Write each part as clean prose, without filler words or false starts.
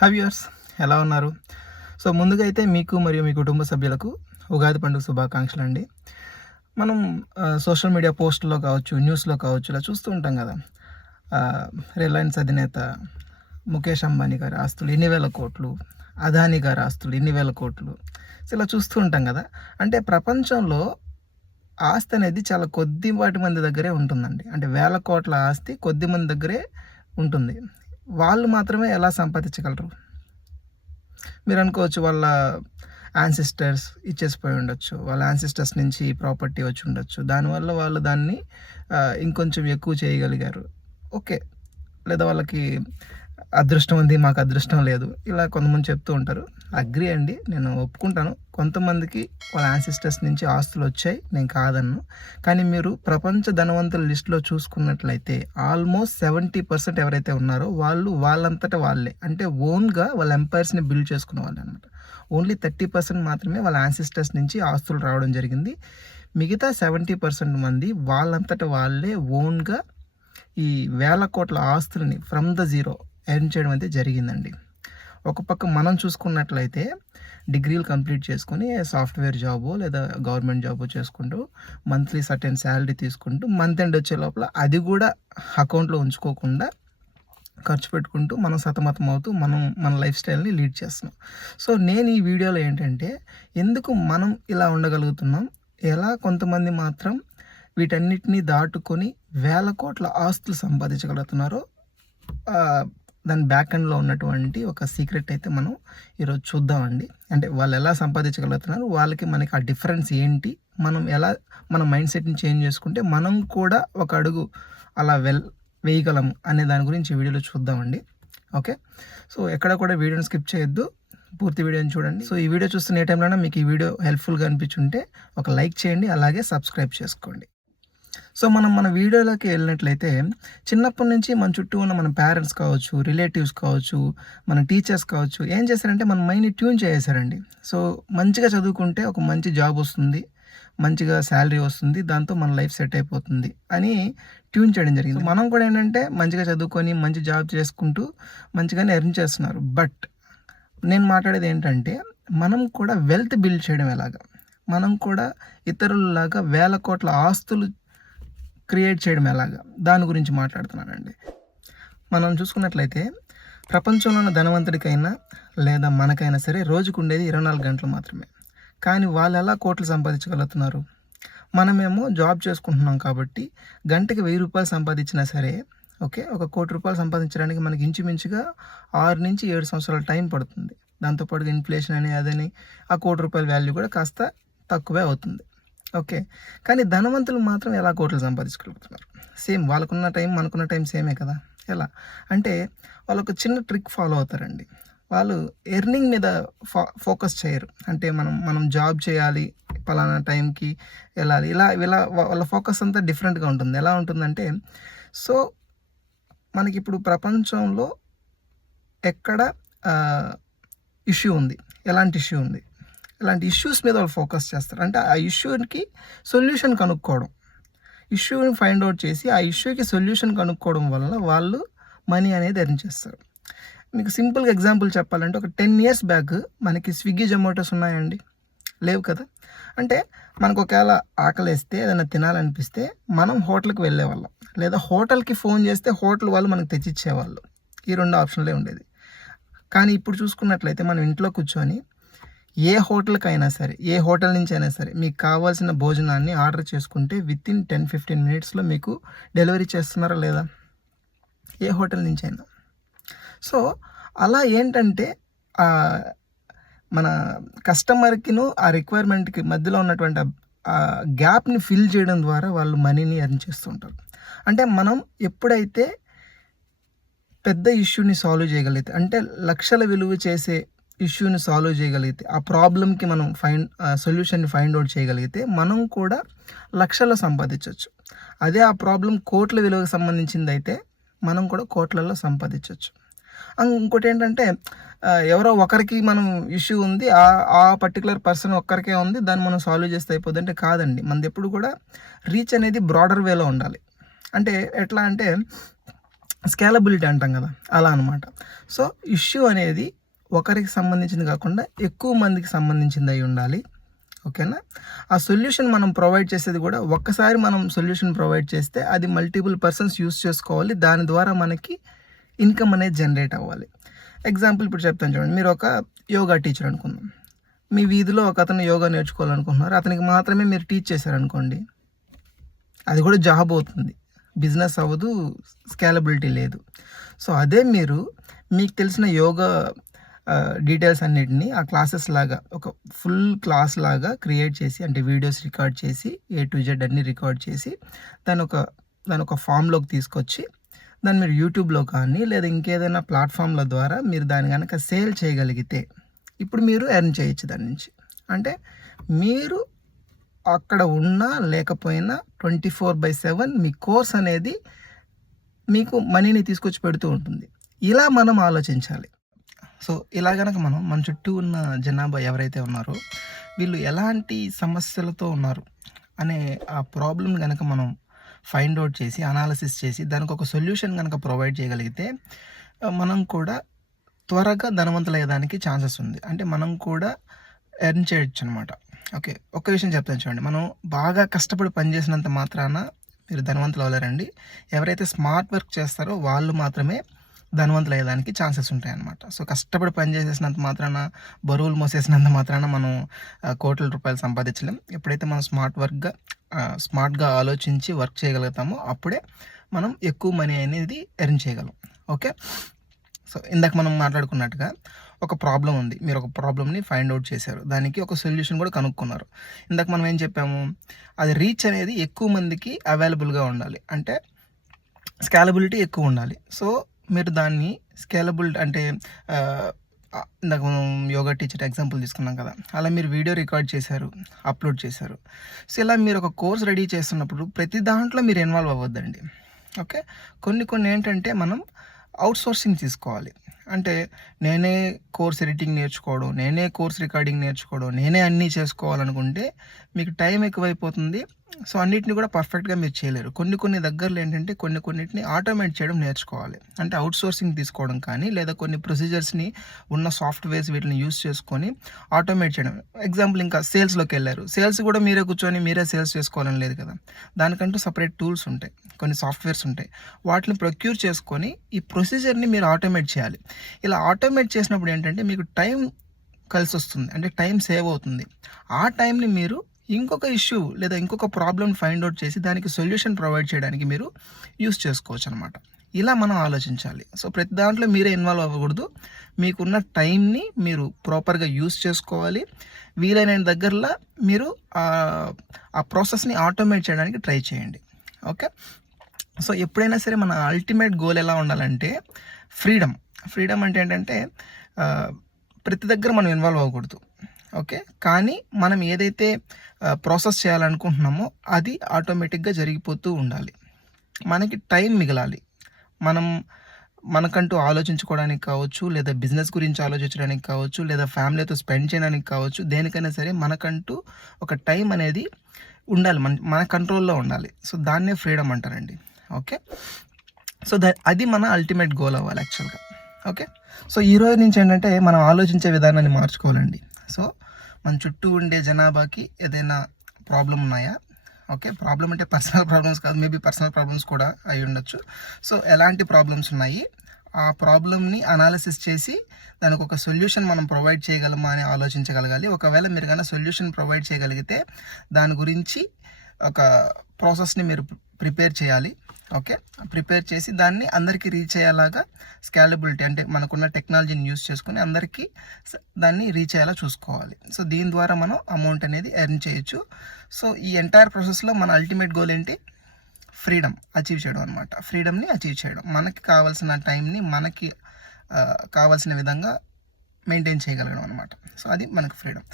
Hi viewers, ఎలా ఉన్నారు? ముందుగా అయితే మీకు మరియు మీ కుటుంబ సభ్యులకు ఉగాది పండుగ శుభాకాంక్షలు అండి. మనం సోషల్ మీడియా పోస్టుల్లో కావచ్చు, న్యూస్లో కావచ్చు, ఇలా చూస్తూ ఉంటాం కదా. ఆహ్, రిలయన్స్ అధినేత ముఖేష్ అంబానీ గారి ఆస్తులు ఎన్ని వేల కోట్లు, అదానీ గారి ఆస్తులు ఎన్ని వేల కోట్లు, ఇలా చూస్తూ ఉంటాం కదా. అంటే ప్రపంచంలో ఆస్తి అనేది చాలా కొద్దిపాటి మంది దగ్గరే ఉంటుందండి. అంటే వేల కోట్ల ఆస్తి కొద్ది మంది దగ్గరే ఉంటుంది. వాళ్ళు మాత్రమే ఎలా సంపాదించగలరు? మీరు అనుకోవచ్చు వాళ్ళ యాన్సిస్టర్స్ ఇచ్చేసిపోయి ఉండొచ్చు. వాళ్ళ యాన్సిస్టర్స్ నుంచి ప్రాపర్టీ వచ్చి ఉండొచ్చు. దానివల్ల వాళ్ళు దాన్ని ఇంకొంచెం ఎక్కువ చేయగలిగారు. ఓకే. లేదా వాళ్ళకి అదృష్టం ఉంది, మాకు అదృష్టం లేదు. ఇలా కొంతమంది చెప్తూ ఉంటారు. అగ్రీ అండి, నేను ఒప్పుకుంటాను. కొంతమందికి వాళ్ళ యాన్సిస్టర్స్ నుంచి ఆస్తులు వచ్చాయి, నేను కాదన్ను. కానీ మీరు ప్రపంచ ధనవంతుల లిస్టులో చూసుకున్నట్లయితే ఆల్మోస్ట్ 70% ఎవరైతే ఉన్నారో వాళ్ళు వాళ్ళంతట వాళ్ళే, అంటే ఓన్గా వాళ్ళ ఎంపైర్స్ని బిల్డ్ చేసుకున్న వాళ్ళు అనమాట. ఓన్లీ 30% మాత్రమే వాళ్ళ యాన్సిస్టర్స్ నుంచి ఆస్తులు రావడం జరిగింది. మిగతా 70% మంది వాళ్ళంతట వాళ్ళే ఓన్గా ఈ వేల కోట్ల ఆస్తులని ఫ్రమ్ ద జీరో ఎర్న్ చేయడం అయితే జరిగిందండి. ఒక పక్క మనం చూసుకున్నట్లయితే డిగ్రీలు కంప్లీట్ చేసుకొని సాఫ్ట్వేర్ జాబో లేదా గవర్నమెంట్ జాబో చేసుకుంటూ మంత్లీ సర్టెన్ శాలరీ తీసుకుంటూ మంత్ ఎండ్ వచ్చే లోపల అది కూడా అకౌంట్లో ఉంచుకోకుండా ఖర్చు పెట్టుకుంటూ మనం సతమతం అవుతూ మన లైఫ్ స్టైల్ని లీడ్ చేస్తున్నాం. నేను ఈ వీడియోలో ఏంటంటే ఎందుకు మనం ఇలా ఉండగలుగుతున్నాం, ఎలా కొంతమంది మాత్రం వీటన్నిటిని దాటుకొని వేల కోట్ల ఆస్తులు సంపాదించగలుగుతున్నారో దాని బ్యాక్ ఎండ్లో ఉన్నటువంటి ఒక సీక్రెట్ అయితే మనం ఈరోజు చూద్దామండి. అంటే వాళ్ళు ఎలా సంపాదించగలుగుతున్నారు, మనకి ఆ డిఫరెన్స్ ఏంటి, మనం ఎలా మన మైండ్ సెట్ని చేంజ్ చేసుకుంటే మనం కూడా ఒక అడుగు అలా వేయగలం అనే దాని గురించి ఈ వీడియోలో చూద్దామండి. ఓకే. ఎక్కడ కూడా వీడియోని స్కిప్ చేయొద్దు, పూర్తి వీడియోని చూడండి. ఈ వీడియో చూస్తున్న ఏ టైంలోనే మీకు ఈ వీడియో హెల్ప్ఫుల్గా అనిపించుంటే ఒక లైక్ చేయండి, అలాగే సబ్స్క్రైబ్ చేసుకోండి. మనం మన వీడియోలోకి వెళ్ళినట్లయితే చిన్నప్పటి నుంచి మన చుట్టూ ఉన్న మన పేరెంట్స్ కావచ్చు, రిలేటివ్స్ కావచ్చు, మన టీచర్స్ కావచ్చు, ఏం చేశారంటే మన మైండ్ని ట్యూన్ చేసేసారండి. మంచిగా చదువుకుంటే ఒక మంచి జాబ్ వస్తుంది, మంచిగా శాలరీ వస్తుంది, దాంతో మన లైఫ్ సెట్ అయిపోతుంది అని ట్యూన్ చేయడం జరిగింది. మనం కూడా ఏంటంటే మంచిగా చదువుకొని మంచి జాబ్ చేసుకుంటూ మంచిగానే ఎర్న్ చేస్తున్నారు. బట్ నేను మాట్లాడేది ఏంటంటే మనం కూడా వెల్త్ బిల్డ్ చేయడం ఎలాగా, మనం కూడా ఇతరులలాగా వేల కోట్ల ఆస్తులు క్రియేట్ చేయడం ఎలాగా, దాని గురించి మాట్లాడుతున్నానండి. మనం చూసుకున్నట్లయితే ప్రపంచంలో ఉన్న ధనవంతుడికైనా లేదా మనకైనా సరే రోజుకు ఉండేది 24 గంటలు మాత్రమే. కానీ వాళ్ళు ఎలా కోట్లు సంపాదించగలుగుతున్నారు? మనమేమో జాబ్ చేసుకుంటున్నాం కాబట్టి గంటకి 1000 రూపాయలు సంపాదించినా సరే ఓకే, ఒక ₹1,00,00,000 సంపాదించడానికి మనకి ఇంచుమించుగా 6 నుంచి 7 సంవత్సరాల టైం పడుతుంది. దాంతోపాటుగా ఇన్ఫ్లేషన్ అని అదని ఆ ₹1,00,00,000 వాల్యూ కూడా కాస్త తక్కువే అవుతుంది. ఓకే. కానీ ధనవంతులు మాత్రం ఎలా కోట్లు సంపాదించగలుగుతున్నారు? సేమ్ వాళ్ళకున్న టైం మనకున్న టైం సేమే కదా. ఎలా అంటే వాళ్ళు ఒక చిన్న ట్రిక్ ఫాలో అవుతారండి. వాళ్ళు ఎర్నింగ్ మీద ఫోకస్ చేయరు. అంటే మనం జాబ్ చేయాలి, పలానా టైంకి వెళ్ళాలి, ఇలా వాళ్ళ ఫోకస్ అంతా డిఫరెంట్గా ఉంటుంది. ఎలా ఉంటుందంటే మనకిప్పుడు ప్రపంచంలో ఎక్కడ ఇష్యూ ఉంది, ఎలాంటి ఇష్యూ ఉంది, ఇలాంటి ఇష్యూస్ మీద వాళ్ళు ఫోకస్ చేస్తారు. అంటే ఆ ఇష్యూకి సొల్యూషన్ కనుక్కోవడం, ఇష్యూని ఫైండ్ అవుట్ చేసి ఆ ఇష్యూకి సొల్యూషన్ కనుక్కోవడం వల్ల వాళ్ళు మనీ అనేది ఎర్న్ చేస్తారు. మీకు సింపుల్గా ఎగ్జాంపుల్ చెప్పాలంటే ఒక 10 years బ్యాక్ మనకి స్విగ్గీ జొమాటోస్ ఉన్నాయండి, లేవు కదా. అంటే మనకు ఒకవేళ ఆకలేస్తే ఏదైనా తినాలనిపిస్తే మనం హోటల్కి వెళ్ళేవాళ్ళం, లేదా హోటల్కి ఫోన్ చేస్తే హోటల్ వాళ్ళు మనకు తెచ్చిచ్చేవాళ్ళు. ఈ 2 ఆప్షన్లే ఉండేది. కానీ ఇప్పుడు చూసుకున్నట్లయితే మనం ఇంట్లో కూర్చొని ఏ హోటల్కైనా సరే, ఏ హోటల్ నుంచి అయినా సరే మీకు కావాల్సిన భోజనాన్ని ఆర్డర్ చేసుకుంటే వితిన్ 10-15 మినిట్స్లో మీకు డెలివరీ చేస్తున్నారా లేదా, ఏ హోటల్ నుంచి అయినా. అలా ఏంటంటే మన కస్టమర్కిను ఆ రిక్వైర్మెంట్కి మధ్యలో ఉన్నటువంటి ఆ గ్యాప్ని ఫిల్ చేయడం ద్వారా వాళ్ళు మనీని ఎర్న్ చేస్తుంటారు. అంటే మనం ఎప్పుడైతే పెద్ద ఇష్యూని సాల్వ్ చేయగలిగితే, అంటే లక్షల విలువ చేసే ఇష్యూని సాల్వ్ చేయగలిగితే, ఆ ప్రాబ్లమ్కి మనం సొల్యూషన్ని ఫైండ్ అవుట్ చేయగలిగితే మనం కూడా లక్షల్లో సంపాదించవచ్చు. అదే ఆ ప్రాబ్లం కోట్ల విలువకు సంబంధించింది అయితే మనం కూడా కోట్లలో సంపాదించవచ్చు. ఇంకోటి ఏంటంటే ఎవరో ఒకరికి మనం ఇష్యూ ఉంది, ఆ పర్టికులర్ పర్సన్ ఒక్కరికే ఉంది, దాన్ని మనం సాల్వ్ చేస్తే అయిపోద్ది అంటే కాదండి. మనది ఎప్పుడు కూడా రీచ్ అనేది బ్రాడర్ వేలో ఉండాలి. అంటే ఎట్లా అంటే స్కేలబిలిటీ అంటాం కదా, అలా అనమాట. సో ఇష్యూ అనేది ఒకరికి సంబంధించింది కాకుండా ఎక్కువ మందికి సంబంధించింది అయి ఉండాలి. ఓకేనా? ఆ సొల్యూషన్ మనం ప్రొవైడ్ చేసేది కూడా ఒక్కసారి మనం సొల్యూషన్ ప్రొవైడ్ చేస్తే అది మల్టిపుల్ పర్సన్స్ యూస్ చేసుకోవాలి. దాని ద్వారా మనకి ఇన్కమ్ అనేది జనరేట్ అవ్వాలి. ఎగ్జాంపుల్ ఇప్పుడు చెప్తాను చూడండి. మీరు ఒక యోగా టీచర్ అనుకుందాం. మీ వీధిలో ఒక అతను యోగా నేర్చుకోవాలనుకుంటున్నారు. అతనికి మాత్రమే మీరు టీచ్ చేశారనుకోండి, అది కూడా జాబ్ అవుతుంది, బిజినెస్ అవ్వదు, స్కేలబిలిటీ లేదు. సో అదే మీరు మీకు తెలిసిన యోగా డీటెయిల్స్ అన్నిటిని ఆ క్లాసెస్ లాగా ఒక ఫుల్ క్లాస్ లాగా క్రియేట్ చేసి, అంటే వీడియోస్ రికార్డ్ చేసి A to Z అన్నీ రికార్డ్ చేసి దాని ఒక ఫామ్లోకి తీసుకొచ్చి దాన్ని మీరు యూట్యూబ్లో కానీ లేదా ఇంకేదైనా ప్లాట్ఫామ్ల ద్వారా మీరు దాన్ని కనుక సేల్ చేయగలిగితే ఇప్పుడు మీరు ఎర్న్ చేయొచ్చు దాని నుంచి. అంటే మీరు అక్కడ ఉన్నా లేకపోయినా 24/7 మీ కోర్స్ అనేది మీకు మనీని తీసుకొచ్చి పెడుతూ ఉంటుంది. ఇలా మనం ఆలోచించాలి. సో ఇలా కనుక మనం మన చుట్టూ ఉన్న జనాభా ఎవరైతే ఉన్నారో వీళ్ళు ఎలాంటి సమస్యలతో ఉన్నారు అనే ఆ ప్రాబ్లం కనుక మనం ఫైండ్ అవుట్ చేసి అనాలిసిస్ చేసి దానికి ఒక సొల్యూషన్ కనుక ప్రొవైడ్ చేయగలిగితే మనం కూడా త్వరగా ధనవంతులయ్యేదానికి ఛాన్సెస్ ఉంది. అంటే మనం కూడా ఎర్న్ చేయొచ్చు అనమాట. ఓకే, ఒక్క విషయం చెప్తాను చూడండి. మనం బాగా కష్టపడి పనిచేసినంత మాత్రాన మీరు ధనవంతులు అవ్వలేరండి. ఎవరైతే స్మార్ట్ వర్క్ చేస్తారో వాళ్ళు మాత్రమే ధనవంతులు అయ్యేదానికి ఛాన్సెస్ ఉంటాయన్నమాట. సో కష్టపడి పని చేసేసినంత మాత్రాన, బరువులు మోసేసినంత మాత్రాన మనం కోట్ల రూపాయలు సంపాదించలేం. ఎప్పుడైతే మనం స్మార్ట్గా ఆలోచించి వర్క్ చేయగలుగుతామో అప్పుడే మనం ఎక్కువ మనీ అనేది ఎర్న్ చేయగలం. ఓకే, సో ఇందాక మనం మాట్లాడుకున్నట్టుగా ఒక ప్రాబ్లం ఉంది, మీరు ఒక ప్రాబ్లమ్ని ఫైండ్ అవుట్ చేశారు, దానికి ఒక సొల్యూషన్ కూడా కనుక్కున్నారు. ఇందాక మనం ఏం చెప్పాము, అది రీచ్ అనేది ఎక్కువ మందికి అవైలబుల్గా ఉండాలి, అంటే స్కేలబిలిటీ ఎక్కువ ఉండాలి. సో మీరు దాన్ని స్కేలబుల్ అంటే ఇందాక మనం యోగా టీచర్ ఎగ్జాంపుల్ తీసుకున్నాం కదా, అలా మీరు వీడియో రికార్డ్ చేశారు, అప్లోడ్ చేశారు. సో ఇలా మీరు ఒక కోర్స్ రెడీ చేస్తున్నప్పుడు ప్రతి దాంట్లో మీరు ఇన్వాల్వ్ అవ్వద్దండి. ఓకే, కొన్ని ఏంటంటే మనం అవుట్సోర్సింగ్ తీసుకోవాలి. అంటే నేనే కోర్స్ ఎడిటింగ్ నేర్చుకోవడం, నేనే కోర్స్ రికార్డింగ్ నేర్చుకోవడం, నేనే అన్నీ చేసుకోవాలనుకుంటే మీకు టైం ఎక్కువైపోతుంది. సో అన్నిటిని కూడా పర్ఫెక్ట్గా మీరు చేయలేరు. కొన్ని దగ్గరలో ఏంటంటే కొన్నిటిని ఆటోమేట్ చేయడం నేర్చుకోవాలి. అంటే అవుట్సోర్సింగ్ తీసుకోవడం కానీ, లేదా కొన్ని ప్రొసీజర్స్ని ఉన్న సాఫ్ట్వేర్స్ వీటిని యూస్ చేసుకొని ఆటోమేట్ చేయడం. ఎగ్జాంపుల్ ఇంకా సేల్స్లోకి వెళ్ళారు, సేల్స్ కూడా మీరే కూర్చొని మీరే సేల్స్ చేసుకోవాలని లేదు కదా, దానికంటూ సపరేట్ టూల్స్ ఉంటాయి, కొన్ని సాఫ్ట్వేర్స్ ఉంటాయి, వాటిని ప్రొక్యూర్ చేసుకొని ఈ ప్రొసీజర్ని మీరు ఆటోమేట్ చేయాలి. ఇలా ఆటోమేట్ చేసినప్పుడు ఏంటంటే మీకు టైం కలిసి వస్తుంది, అంటే టైం సేవ్ అవుతుంది. ఆ టైంని మీరు ఇంకొక ఇష్యూ లేదా ఇంకొక ప్రాబ్లమ్ ఫైండ్ అవుట్ చేసి దానికి సొల్యూషన్ ప్రొవైడ్ చేయడానికి మీరు యూస్ చేసుకోవచ్చు అనమాట. ఇలా మనం ఆలోచించాలి. సో ప్రతి దాంట్లో మీరే ఇన్వాల్వ్ అవ్వకూడదు. మీకున్న టైంని మీరు ప్రాపర్గా యూస్ చేసుకోవాలి. వీలైన దగ్గరలో మీరు ఆ ప్రాసెస్ని ఆటోమేట్ చేయడానికి ట్రై చేయండి. ఓకే, సో ఎప్పుడైనా సరే మన అల్టిమేట్ గోల్ ఎలా ఉండాలంటే ఫ్రీడమ్ అంటే ఏంటంటే ప్రతి దగ్గర మనం ఇన్వాల్వ్ అవ్వకూడదు. ఓకే, కానీ మనం ఏదైతే ప్రాసెస్ చేయాలనుకుంటున్నామో అది ఆటోమేటిక్గా జరిగిపోతూ ఉండాలి. మనకి టైం మిగలాలి. మనకంటూ ఆలోచించుకోవడానికి కావచ్చు, లేదా బిజినెస్ గురించి ఆలోచించడానికి కావచ్చు, లేదా ఫ్యామిలీతో స్పెండ్ చేయడానికి కావచ్చు, దేనికైనా సరే మనకంటూ ఒక టైం అనేది ఉండాలి, మన కంట్రోల్లో ఉండాలి. సో దాన్నే ఫ్రీడమ్ అంటారండి. ఓకే, సో అది మన అల్టిమేట్ గోల్ అవ్వాలి యాక్చువల్గా. ఓకే, సో ఈరోజు నుంచి ఏంటంటే మనం ఆలోచించే విధానాన్ని మార్చుకోవాలండి. సో మన చుట్టూ ఉండే జనాభాకి ఏదైనా ప్రాబ్లం ఉన్నాయా? ఓకే, ప్రాబ్లం అంటే పర్సనల్ ప్రాబ్లమ్స్ కాదు, మేబీ పర్సనల్ ప్రాబ్లమ్స్ కూడా అయి ఉండొచ్చు. సో ఎలాంటి ప్రాబ్లమ్స్ ఉన్నాయి, ఆ ప్రాబ్లమ్ని అనాలిసిస్ చేసి దానికి ఒక సొల్యూషన్ మనం ప్రొవైడ్ చేయగలమా అని ఆలోచించగలగాలి. ఒకవేళ మీరు కన్నా సొల్యూషన్ ప్రొవైడ్ చేయగలిగితే దాని గురించి ఒక ప్రాసెస్ని మీరు ప్రిపేర్ చేయాలి. ఓకే, ప్రిపేర్ చేసి దాన్ని అందరికీ రీచ్ అయ్యేలాగా స్కేలబిలిటీ అంటే మనకున్న టెక్నాలజీని యూస్ చేసుకుని అందరికీ దాన్ని రీచ్ అయ్యేలా చూసుకోవాలి. సో దీని ద్వారా మనం అమౌంట్ అనేది ఎర్న్ చేయొచ్చు. సో ఈ ఎంటైర్ ప్రాసెస్లో మన అల్టిమేట్ గోల్ ఏంటి? ఫ్రీడమ్ అచీవ్ చేయడం అనమాట. ఫ్రీడమ్ని అచీవ్ చేయడం, మనకి కావాల్సిన టైంని మనకి కావాల్సిన విధంగా మెయింటైన్ చేయగలగడం అనమాట. సో అది మనకు ఫ్రీడమ్.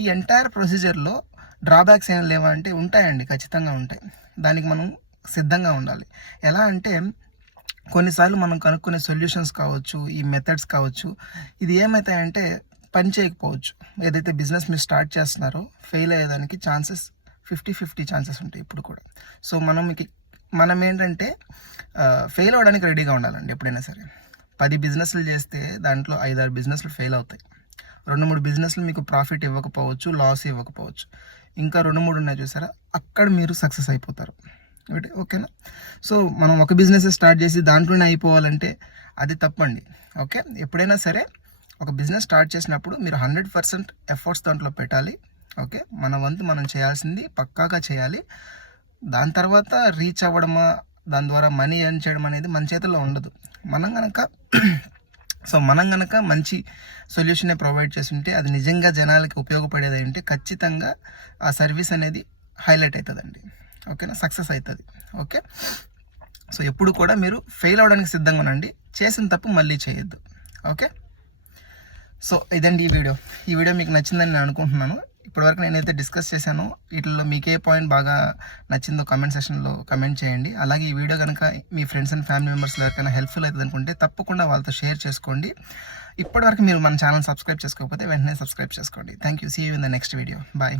ఈ ఎంటైర్ ప్రొసీజర్లో డ్రాబ్యాక్స్ ఏం లేవా అంటే ఉంటాయండి, ఖచ్చితంగా ఉంటాయి. దానికి మనం సిద్ధంగా ఉండాలి. ఎలా అంటే కొన్నిసార్లు మనం కనుక్కునే సొల్యూషన్స్ కావచ్చు, ఈ మెథడ్స్ కావచ్చు, ఇది ఏమవుతాయంటే పని చేయకపోవచ్చు. ఏదైతే బిజినెస్ మీరు స్టార్ట్ చేస్తున్నారో ఫెయిల్ అయ్యేదానికి ఛాన్సెస్ 50-50 ఛాన్సెస్ ఉంటాయి ఇప్పుడు కూడా. సో మనం మనం ఏంటంటే ఫెయిల్ అవ్వడానికి రెడీగా ఉండాలండి ఎప్పుడైనా సరే. 10 బిజినెస్లు చేస్తే దాంట్లో 5-6 బిజినెస్లు ఫెయిల్ అవుతాయి. 2-3 బిజినెస్లు మీకు ప్రాఫిట్ ఇవ్వకపోవచ్చు, లాస్ ఇవ్వకపోవచ్చు. ఇంకా 2-3 ఉన్నాయి చూసారా, అక్కడ మీరు సక్సెస్ అయిపోతారు. ఓకేనా? సో మనం ఒక బిజినెస్ స్టార్ట్ చేసి దాంట్లోనే అయిపోవాలంటే అది తప్పండి. ఓకే, ఎప్పుడైనా సరే ఒక బిజినెస్ స్టార్ట్ చేసినప్పుడు మీరు 100% ఎఫర్ట్స్ దాంట్లో పెట్టాలి. ఓకే, మన వంతు మనం చేయాల్సింది పక్కాగా చేయాలి. దాని తర్వాత రీచ్ అవ్వడమా, దాని ద్వారా మనీ ఎర్న్ చేయడం అనేది మన చేతుల్లో ఉండదు. మనం కనుక మంచి సొల్యూషనే ప్రొవైడ్ చేస్తుంటే, అది నిజంగా జనాలకి ఉపయోగపడేది అంటే ఖచ్చితంగా ఆ సర్వీస్ అనేది హైలైట్ అవుతుందండి. ఓకేనా, సక్సెస్ అవుతుంది. ఓకే, సో ఎప్పుడు కూడా మీరు ఫెయిల్ అవ్వడానికి సిద్ధంగా ఉండండి, చేసిన తప్పు మళ్ళీ చేయొద్దు. ఓకే, సో ఇదండి ఈ వీడియో మీకు నచ్చిందని నేను అనుకుంటున్నాను. ఇప్పటివరకు నేనైతే డిస్కస్ చేశాను, వీటిల్లో మీకు ఏ పాయింట్ బాగా నచ్చిందో కామెంట్ సెక్షన్లో కమెంట్ చేయండి. అలాగే ఈ వీడియో కనుక మీ ఫ్రెండ్స్ అండ్ ఫ్యామిలీ మెంబర్స్లో ఎవరికైనా హెల్ప్ఫుల్ అవుతుంది అనుకుంటే తప్పకుండా వాళ్ళతో షేర్ చేసుకోండి. ఇప్పటివరకు మీరు మన ఛానల్ సబ్స్క్రైబ్ చేసుకోకపోతే వెంటనే సబ్స్క్రైబ్ చేసుకోండి. Thank you. See you in the next video. Bye.